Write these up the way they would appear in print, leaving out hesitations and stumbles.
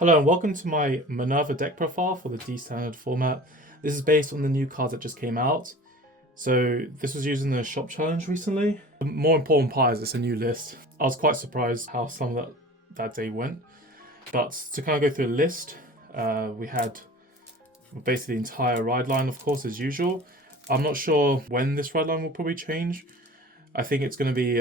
Hello and welcome to my Minerva deck profile for the D standard format. This is based on the new cards that just came out. So this was used in the shop challenge recently. The more important part is it's a new list. I was quite surprised how some of that day went. But to kind of go through the list, we had basically the entire ride line, of course, as usual. I'm not sure when this ride line will probably change. I think it's going to be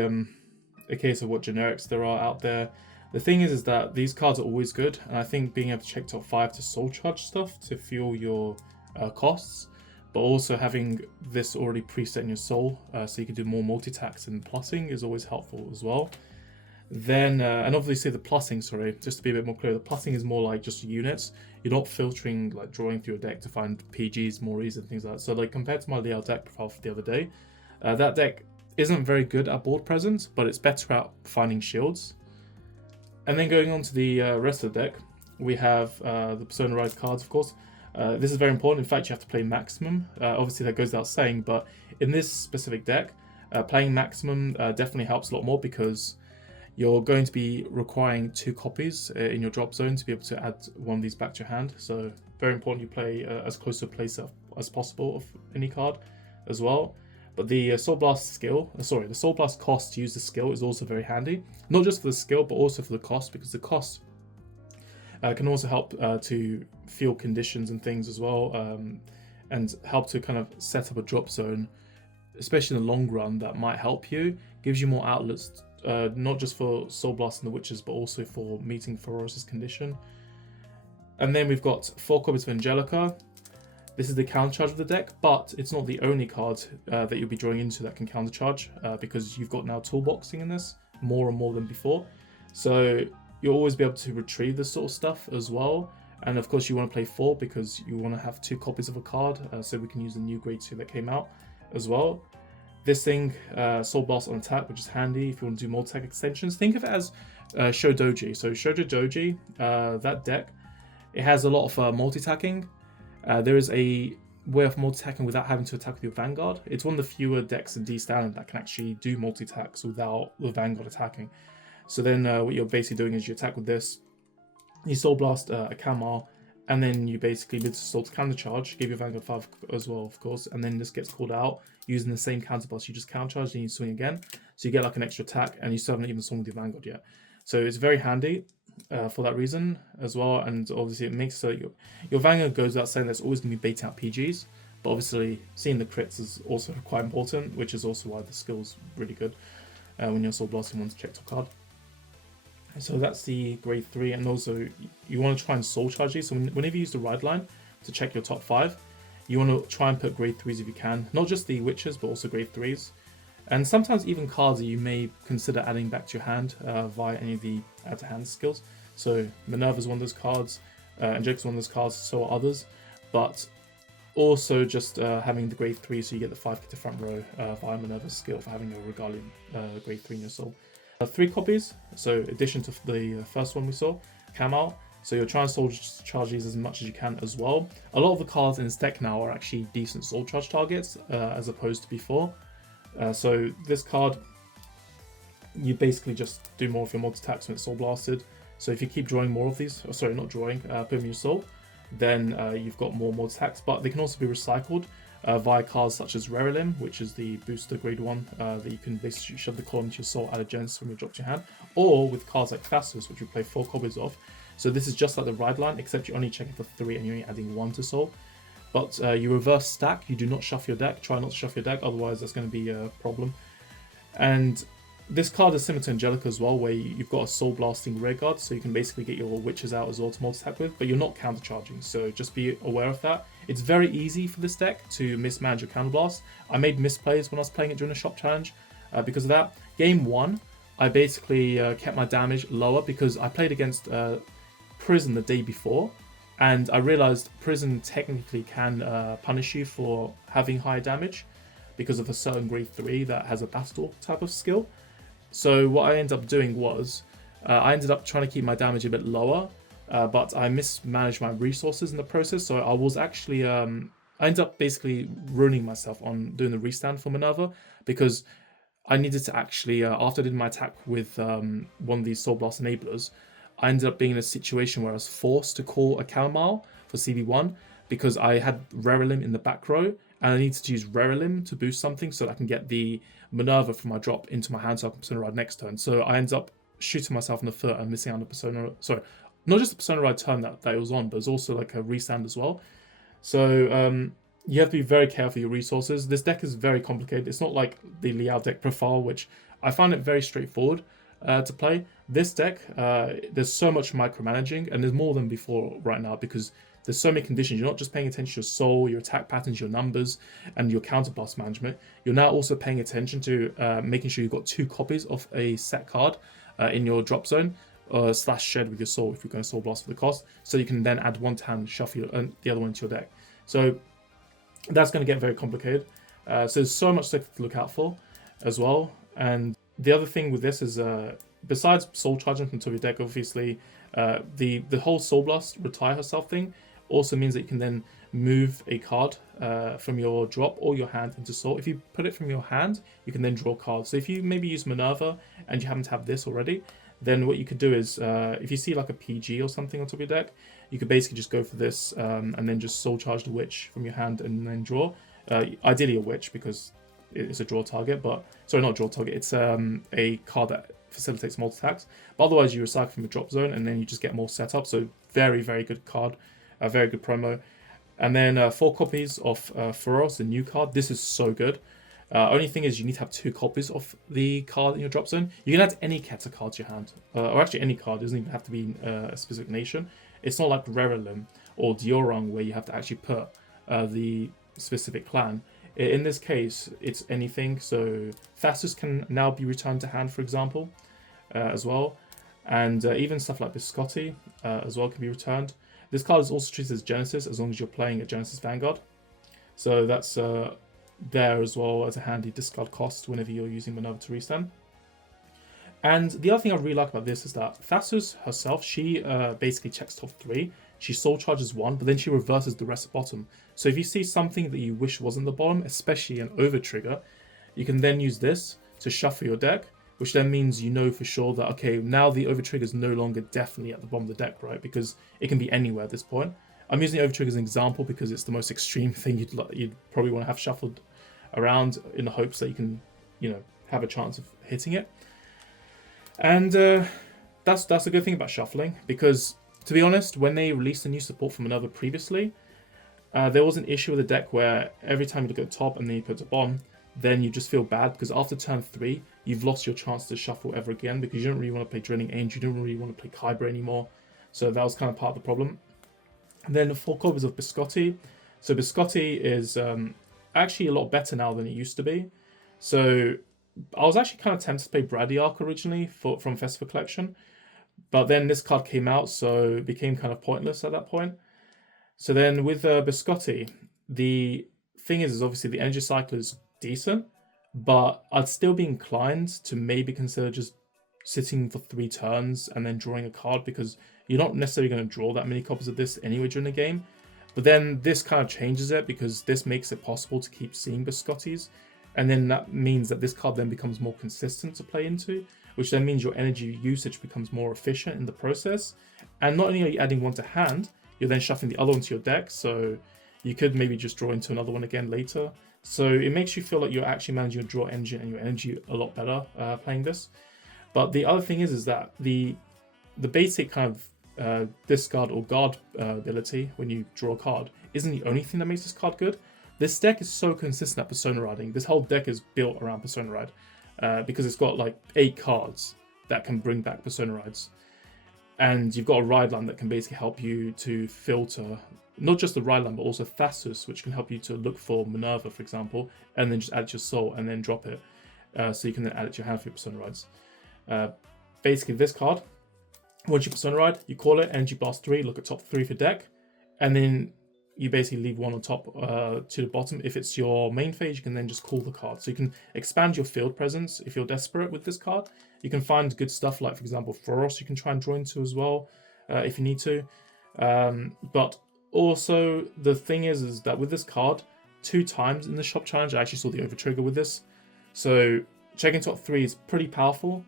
a case of what generics there are out there. The thing is that these cards are always good, and I think being able to check top 5 to soul charge stuff to fuel your costs, but also having this already preset in your soul so you can do more multi-tax and plussing is always helpful as well. Then, and obviously the plussing, just to be a bit more clear, the plussing is more like just units. You're not filtering, like drawing through your deck to find PGs more easy and things like that. So like compared to my Liao deck profile for the other day, that deck isn't very good at board presence, but it's better at finding shields. And then going on to the rest of the deck, we have the Persona Ride cards, of course. This is very important. In fact, you have to play maximum. Obviously, that goes without saying, but in this specific deck, playing maximum definitely helps a lot more because you're going to be requiring 2 copies in your drop zone to be able to add one of these back to your hand. So very important you play as close to a play set as possible of any card as well. But the Soul Blast skill, the Soul Blast cost to use the skill is also very handy. Not just for the skill, but also for the cost, because the cost can also help to fuel conditions and things as well, and help to kind of set up a drop zone, especially in the long run, that might help you. Gives you more outlets, not just for Soul Blast and the Witches, but also for meeting Feroros's condition. And then we've got 4 copies of Angelica. This is the countercharge of the deck, but it's not the only card that you'll be drawing into that can countercharge, because you've got now toolboxing in this, more and more than before. So you'll always be able to retrieve this sort of stuff as well. And of course you want to play 4 because you want to have 2 copies of a card, so we can use the new grade 2 that came out as well. This thing, Soul Blast on attack, which is handy if you want to do multi-attack extensions. Think of it as Shojodoji. So Shojodoji, that deck, it has a lot of multi-attacking. There is a way of multi-attacking without having to attack with your Vanguard. It's one of the fewer decks in D standard that can actually do multi-attacks without the Vanguard attacking. So then what you're basically doing is you attack with this, you Soul Blast a Kamar, and then you basically with Soul to countercharge, give your Vanguard 5 as well, of course, and then this gets called out using the same counterblast. You just countercharge and you swing again. So you get like an extra attack, and you still haven't even swung with your Vanguard yet. So it's very handy. For that reason as well, and obviously it makes so your Vanguard goes without saying there's always going to be baiting out PGs, but obviously seeing the crits is also quite important, which is also why the skill's really good when you're Soul Blasting one to check top card. So that's the grade 3, and also you want to try and soul charge these. So whenever you use the ride line to check your top 5, you want to try and put grade 3s if you can, not just the Witches but also grade 3s. And sometimes even cards that you may consider adding back to your hand via any of the add-to-hand skills. So Minerva's one of those cards, Angelica's one of those cards, so are others. But also just having the grade 3, so you get the 5 to front row via Minerva's skill for having a Rearguard grade 3 in your soul. 3 copies, so addition to the first one we saw, Kamal. So you're trying to soul charge these as much as you can as well. A lot of the cards in this deck now are actually decent soul charge targets as opposed to before. So this card, you basically just do more of your multi-attacks when it's Soul Blasted. So if you keep drawing more of these, not drawing, put them in your soul, then you've got more multi-attacks. But they can also be recycled via cards such as Rearguard, which is the booster grade 1 that you can basically shove the column into your soul, add a Genesis when you drop to your hand. Or with cards like Thassos, which you play 4 copies of. So this is just like the ride line, except you're only checking for 3 and you're only adding 1 to soul. But you reverse stack, you do not shuffle your deck. Try not to shuffle your deck, otherwise that's going to be a problem. And this card is similar to Angelica as well, where you've got a Soul Blasting Rearguard, so you can basically get your Witches out as well to multi-attack with, but you're not countercharging, so just be aware of that. It's very easy for this deck to mismanage your counterblast. I made misplays when I was playing it during the shop challenge because of that. Game 1, I basically kept my damage lower because I played against Prison the day before, and I realized Prison technically can punish you for having high damage because of a certain grade 3 that has a battle type of skill. So what I ended up doing was, I ended up trying to keep my damage a bit lower, but I mismanaged my resources in the process. So I was actually, I ended up basically ruining myself on doing the restand for Minerva because I needed to actually, after I did my attack with one of these Soul Blast enablers, I ended up being in a situation where I was forced to call a Chamomile for CB1 because I had Rearguard in the back row, and I needed to use Rearguard to boost something so that I can get the Minerva from my drop into my hand so I can Persona Ride next turn. So I ended up shooting myself in the foot and missing out on the Persona. Sorry, not just the Persona Ride turn that it was on, but it was also like a restand as well. So you have to be very careful with your resources. This deck is very complicated. It's not like the Liao deck profile, which I find it very straightforward to play. This deck, there's so much micromanaging, and there's more than before right now because there's so many conditions. You're not just paying attention to your soul, your attack patterns, your numbers, and your counterblast management. You're now also paying attention to making sure you've got 2 copies of a set card in your drop zone, slash shed with your soul if you're going to soul blast for the cost. So you can then add one to hand, shuffle the other one into your deck. So that's going to get very complicated. So there's so much to look out for as well. And the other thing with this is, besides soul charging from top of your deck, obviously, the whole soul blast retire herself thing also means that you can then move a card from your drop or your hand into soul. If you put it from your hand, you can then draw cards. So if you maybe use Minerva and you happen to have this already, then what you could do is, if you see like a PG or something on top of your deck, you could basically just go for this and then just soul charge the witch from your hand and then draw. Ideally a witch because it's a draw target, but sorry, not draw target. It's a card that facilitates multi attacks. But otherwise, you recycle from the drop zone and then you just get more setup. So very, very good card, a very good promo. And then 4 copies of Feroz, the new card. This is so good. Only thing is you need to have 2 copies of the card in your drop zone. You can add any Keta card to your hand, or actually any card. It doesn't even have to be a specific nation. It's not like Rearguard or Diorang where you have to actually put the specific clan. In this case, it's anything. So Thassus can now be returned to hand, for example, as well. And even stuff like Biscotti as well can be returned. This card is also treated as Genesis as long as you're playing a Genesis Vanguard. So that's there as well as a handy discard cost whenever you're using Minerva to restand. And the other thing I really like about this is that Thassus herself, she basically checks top 3. She soul charges 1, but then she reverses the rest of bottom. So if you see something that you wish wasn't the bottom, especially an over trigger, you can then use this to shuffle your deck, which then means you know for sure that, okay, now the over trigger is no longer definitely at the bottom of the deck, right? Because it can be anywhere at this point. I'm using over trigger as an example because it's the most extreme thing you'd probably want to have shuffled around in the hopes that you can, have a chance of hitting it. And that's a good thing about shuffling because, to be honest, when they released a new support from Minerva previously, there was an issue with the deck where every time you look at the top and then you put the bottom, then you just feel bad because after turn 3, you've lost your chance to shuffle ever again because you don't really want to play Drilling Angel, you don't really want to play Kyber anymore. So that was kind of part of the problem. And then 4 copies of Biscotti. So Biscotti is actually a lot better now than it used to be. So I was actually kind of tempted to play Bradiark originally from Festival Collection. But then this card came out, so it became kind of pointless at that point. So then with Biscotti, the thing is obviously the energy cycle is decent, but I'd still be inclined to maybe consider just sitting for 3 turns and then drawing a card because you're not necessarily going to draw that many copies of this anyway during the game. But then this kind of changes it because this makes it possible to keep seeing Biscottis. And then that means that this card then becomes more consistent to play into, which then means your energy usage becomes more efficient in the process. And not only are you adding one to hand, you're then shuffling the other onto your deck. So you could maybe just draw into another one again later. So it makes you feel like you're actually managing your draw engine and your energy a lot better playing this. But the other thing is that the basic kind of discard or guard ability when you draw a card isn't the only thing that makes this card good. This deck is so consistent at Persona Riding. This whole deck is built around Persona Ride because it's got like 8 cards that can bring back Persona Rides. And you've got a ride line that can basically help you to filter not just the ride line, but also Thassus, which can help you to look for Minerva, for example, and then just add your soul and then drop it. So you can then add it to your hand for your Persona Rides. Basically, this card, once you Persona Ride, you call it, Energy Blast 3, look at top 3 for deck, and then you basically leave one on top to the bottom. If it's your main phase, you can then just call the card. So you can expand your field presence if you're desperate with this card. You can find good stuff like, for example, Foros you can try and draw into as well if you need to. But also, the thing is that with this card, 2 times in the shop challenge, I actually saw the over trigger with this. So checking top 3 is pretty powerful.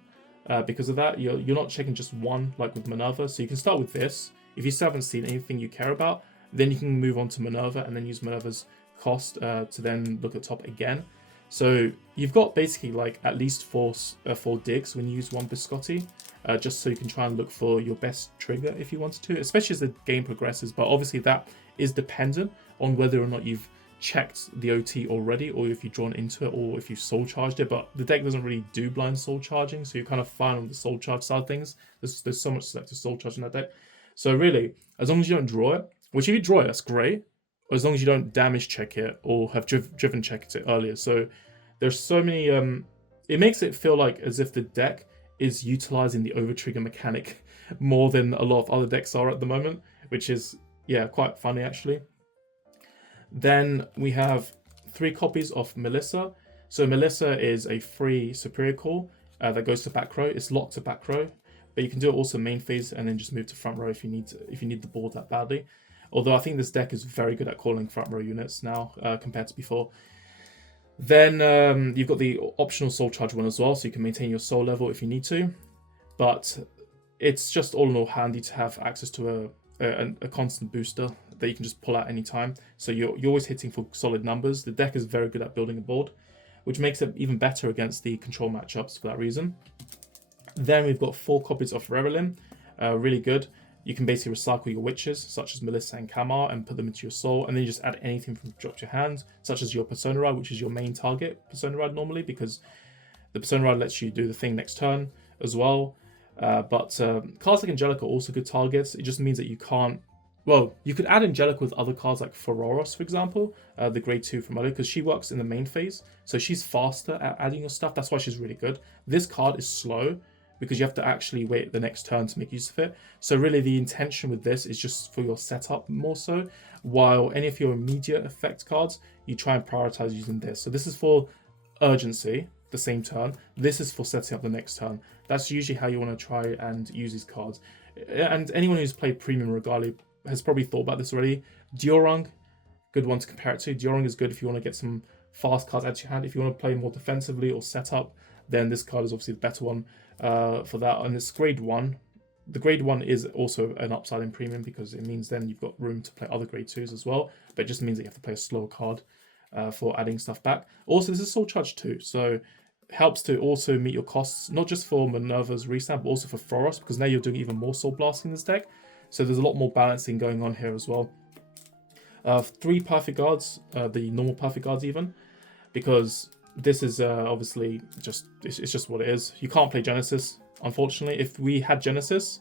because of that. You're not checking just one like with Minerva, so you can start with this. If you still haven't seen anything you care about, then you can move on to Minerva and then use Minerva's cost to then look at top again. So you've got basically like at least four digs when you use one Biscotti, just so you can try and look for your best trigger if you wanted to, especially as the game progresses. But obviously that is dependent on whether or not you've checked the OT already, or if you've drawn into it, or if you've soul charged it. But the deck doesn't really do blind soul charging, so you're kind of fine on the soul charge side of things. There's so much selective soul charge in that deck. So really, as long as you don't draw it, which if you draw it, that's great, as long as you don't damage check it or have driven checked it earlier. So there's so many, it makes it feel like as if the deck is utilizing the over trigger mechanic more than a lot of other decks are at the moment, which is, yeah, quite funny actually. Then we have 3 copies of Melissa. So Melissa is a free superior call that goes to back row. It's locked to back row, but you can do it also main phase and then just move to front row if you need the board that badly. Although I think this deck is very good at calling front row units now compared to before. Then you've got the optional soul charge one as well, so you can maintain your soul level if you need to. But it's just all in all handy to have access to a constant booster that you can just pull out anytime. So you're always hitting for solid numbers. The deck is very good at building a board, which makes it even better against the control matchups for that reason. Then we've got 4 copies of Rearguard, really good. You can basically recycle your witches, such as Melissa and Kamar, and put them into your soul, and then you just add anything from drop to your hand, such as your Persona Ride, which is your main target Persona Ride normally, because the Persona Ride lets you do the thing next turn as well. But cards like Angelica are also good targets. It just means that you can't... Well, you could add Angelica with other cards like Fororos, for example, the grade 2 from earlier, because she works in the main phase, so she's faster at adding your stuff. That's why she's really good. This card is slow, because you have to actually wait the next turn to make use of it. So really the intention with this is just for your setup more so, while any of your immediate effect cards, you try and prioritize using this. So this is for urgency, the same turn. This is for setting up the next turn. That's usually how you want to try and use these cards. And anyone who's played Premium Regali has probably thought about this already. Diorung, good one to compare it to. Diorung is good if you want to get some fast cards out of your hand. If you want to play more defensively or set up, then this card is obviously the better one for that. And it's grade 1. The grade 1 is also an upside in Premium because it means then you've got room to play other grade 2s as well, but it just means that you have to play a slower card for adding stuff back. Also, this is soul charge too, so it helps to also meet your costs, not just for Minerva's restamp, but also for Fororos, because now you're doing even more soul blasting in this deck. So there's a lot more balancing going on here as well. 3 perfect guards, the normal perfect guards even, because this is obviously it's just what it is. You can't play Genesis, unfortunately. If we had Genesis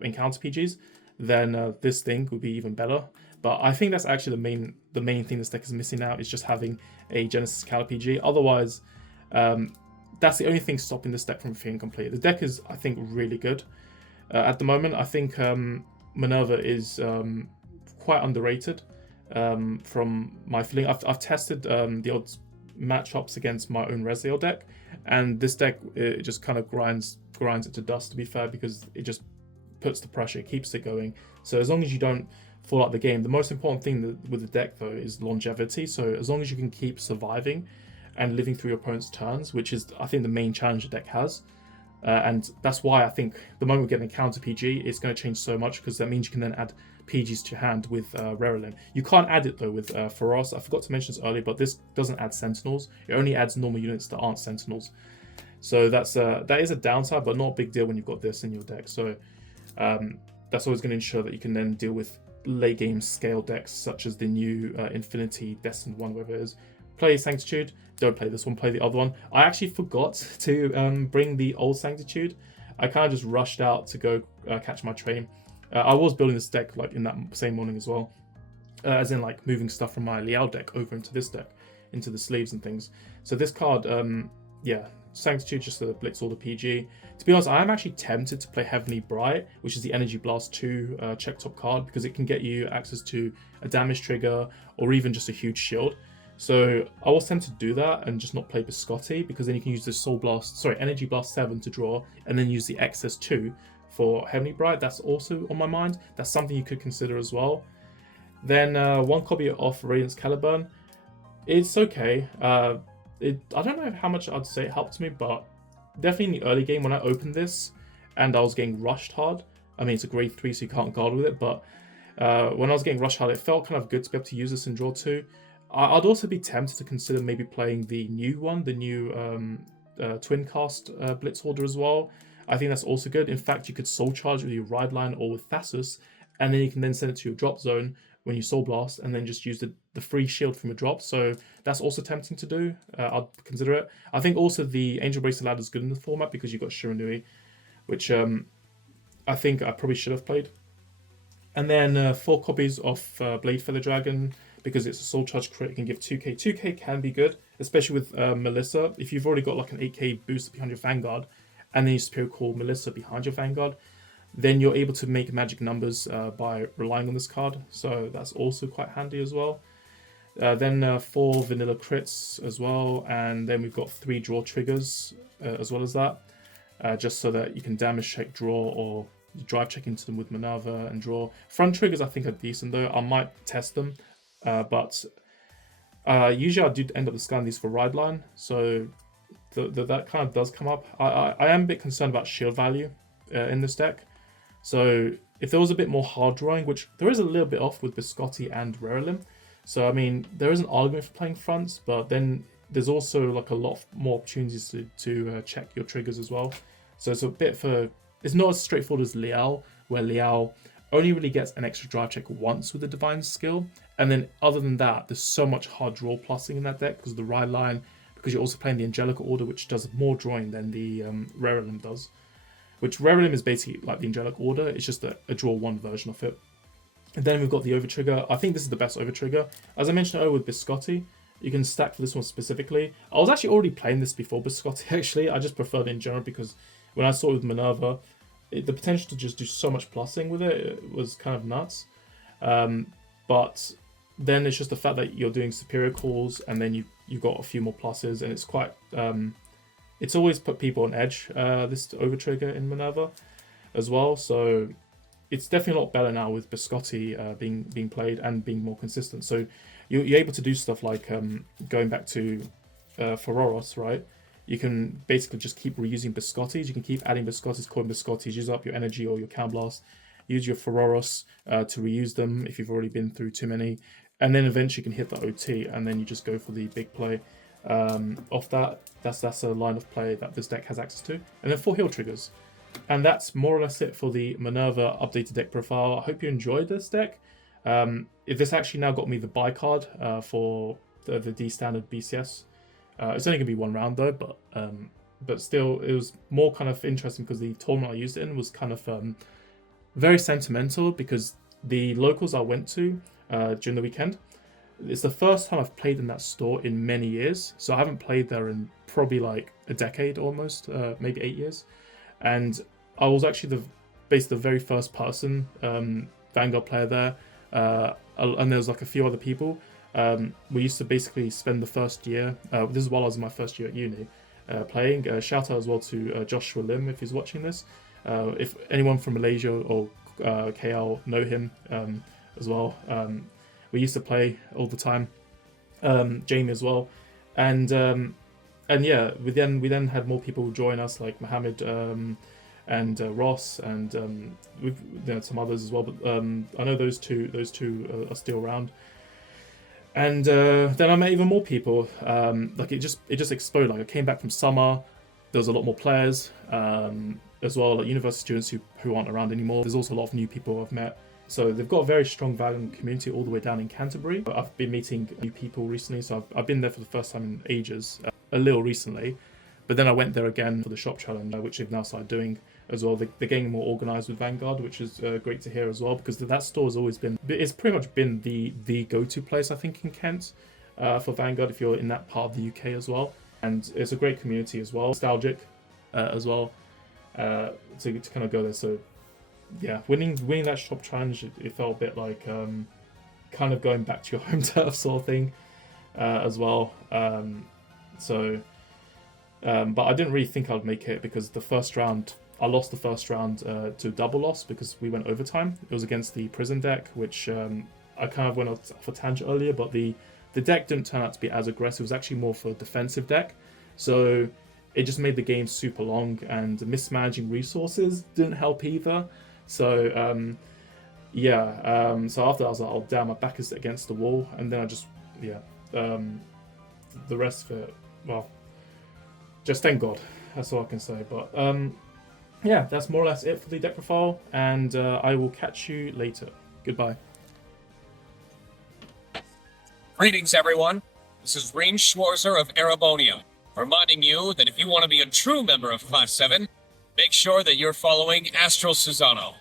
in counter PGs, then this thing would be even better. But I think that's actually the main thing this deck is missing now, is just having a Genesis counter PG. Otherwise, that's the only thing stopping this deck from being complete. The deck is, I think, really good at the moment. I think Minerva is quite underrated from my feeling. I've tested the odds matchups against my own Reziel deck, and this deck, it just kind of grinds it to dust, to be fair, because it just puts the pressure, it keeps it going. So as long as you don't fall out the game, the most important thing with the deck though is longevity. So as long as you can keep surviving and living through your opponent's turns, which is, I think, the main challenge the deck has, and that's why I think the moment we're getting a counter PG, it's going to change so much, because that means you can then add PGs to your hand with Rearguard. You can't add it though with Fororos. I forgot to mention this earlier, but this doesn't add Sentinels. It only adds normal units that aren't Sentinels. So that is a downside, but not a big deal when you've got this in your deck. So that's always going to ensure that you can then deal with late game scale decks such as the new Infinity Destined one, whatever it is. Play Sanctitude, don't play this one, play the other one. I actually forgot to bring the old Sanctitude. I kind of just rushed out to go catch my train. I was building this deck like in that same morning as well, as in like moving stuff from my Liao deck over into this deck, into the sleeves and things. So this card, yeah, Sanctitude just to blitz all the PG. To be honest, I am actually tempted to play Heavenly Bright, which is the Energy Blast 2 check top card, because it can get you access to a damage trigger or even just a huge shield. So I was tempted to do that and just not play Biscotti, because then you can use the Energy Blast 7 to draw, and then use the Excess 2 for Heavenly Bright. That's also on my mind. That's something you could consider as well. Then 1 copy of Radiance Caliburn. It's okay. I don't know how much I'd say it helped me, but definitely in the early game when I opened this and I was getting rushed hard. I mean, it's a grade 3, so you can't guard with it, but when I was getting rushed hard, it felt kind of good to be able to use this in draw 2. I'd also be tempted to consider maybe playing the new one, the new twin cast Blitz Order as well. I think that's also good. In fact, you could soul charge with your ride line or with Thassus, and then you can then send it to your drop zone when you soul blast, and then just use the free shield from your drop. So that's also tempting to do. I'd consider it. I think also the Angel Bracelet ladder is good in the format because you've got Shiranui, which I think I probably should have played. And then 4 copies of Blade Feather Dragon, because it's a soul charge crit, it can give 2k. 2k can be good, especially with Melissa. If you've already got like an 8k boost behind your Vanguard, and then you Superior Call Melissa behind your Vanguard, then you're able to make magic numbers by relying on this card. So that's also quite handy as well. Then 4 vanilla crits as well, and then we've got 3 draw triggers as well as that, just so that you can damage check, draw, or you drive check into them with Minerva and draw. Front triggers I think are decent though. I might test them, but usually I do end up scanning these for ride line, so that kind of does come up. I am a bit concerned about shield value in this deck. So if there was a bit more hard drawing, which there is a little bit off with Biscotti and Rearguard. So I mean, there is an argument for playing fronts, but then there's also like a lot more opportunities to check your triggers as well. So it's a bit for, it's not as straightforward as Liao, where Liao only really gets an extra drive check once with the Divine skill. And then other than that, there's so much hard draw plussing in that deck because of the ride line, because you're also playing the Angelica Order, which does more drawing than the Rearguard does. Which Rearguard is basically like the Angelic Order, it's just a draw 1 version of it. And then we've got the Overtrigger. I think this is the best Overtrigger. As I mentioned earlier with Biscotti, you can stack for this one specifically. I was actually already playing this before Biscotti actually, I just preferred it in general because when I saw it with Minerva, the potential to just do so much plussing with it was kind of nuts. But then it's just the fact that you're doing superior calls and then you've got a few more pluses, and it's quite... it's always put people on edge, this Overtrigger in Minerva as well. So it's definitely a lot better now with Biscotti being played and being more consistent. So you're able to do stuff like going back to Fororos, right? You can basically just keep reusing Biscottis. You can keep adding Biscottis, calling Biscottis, use up your energy or your Counter Blast, use your Fororos to reuse them if you've already been through too many. And then eventually you can hit the OT and then you just go for the big play. Off that, that's a line of play that this deck has access to. And then 4 heal triggers. And that's more or less it for the Minerva updated deck profile. I hope you enjoyed this deck. If this actually now got me the buy card for the D standard BCS. It's only going to be 1 round though, but still it was more kind of interesting because the tournament I used it in was kind of very sentimental because the locals I went to during the weekend, it's the first time I've played in that store in many years. So I haven't played there in probably like a decade almost, maybe 8 years. And I was actually basically the very first person Vanguard player there. And there was like a few other people. We used to basically spend the first year, this is while I was in my first year at uni, playing. Shout out as well to Joshua Lim if he's watching this. If anyone from Malaysia or KL know him as well. We used to play all the time. Jamie as well, and yeah, we then had more people join us like Mohammed and Ross and we've some others as well. But I know those two are still around. And then I met even more people. Like it just exploded. Like I came back from summer. There was a lot more players as well, like university students who aren't around anymore. There's also a lot of new people I've met. So they've got a very strong Valorant community all the way down in Canterbury. I've been meeting new people recently, so I've been there for the first time in ages, a little recently. But then I went there again for the shop challenge, which they've now started doing as well. They're getting more organised with Vanguard, which is great to hear as well, because that store has always been, it's pretty much been the go-to place, I think, in Kent for Vanguard if you're in that part of the UK as well. And it's a great community as well, nostalgic as well, to kind of go there. So yeah, winning that shop challenge, it felt a bit like kind of going back to your home turf sort of thing as well. But I didn't really think I'd make it because the first round, I lost the first round to double loss because we went overtime. It was against the prison deck, which I kind of went off a tangent earlier, but the deck didn't turn out to be as aggressive. It was actually more for a defensive deck. So it just made the game super long, and mismanaging resources didn't help either. So so after that I was like, oh damn, my back is against the wall, and then I just the rest of it, well, just thank God. That's all I can say. But yeah, that's more or less it for the deck profile, and I will catch you later. Goodbye. Greetings, everyone. This is Rain Schwarzer of Arabonia, reminding you that if you want to be a true member of Class 7, make sure that you're following Astral Susano.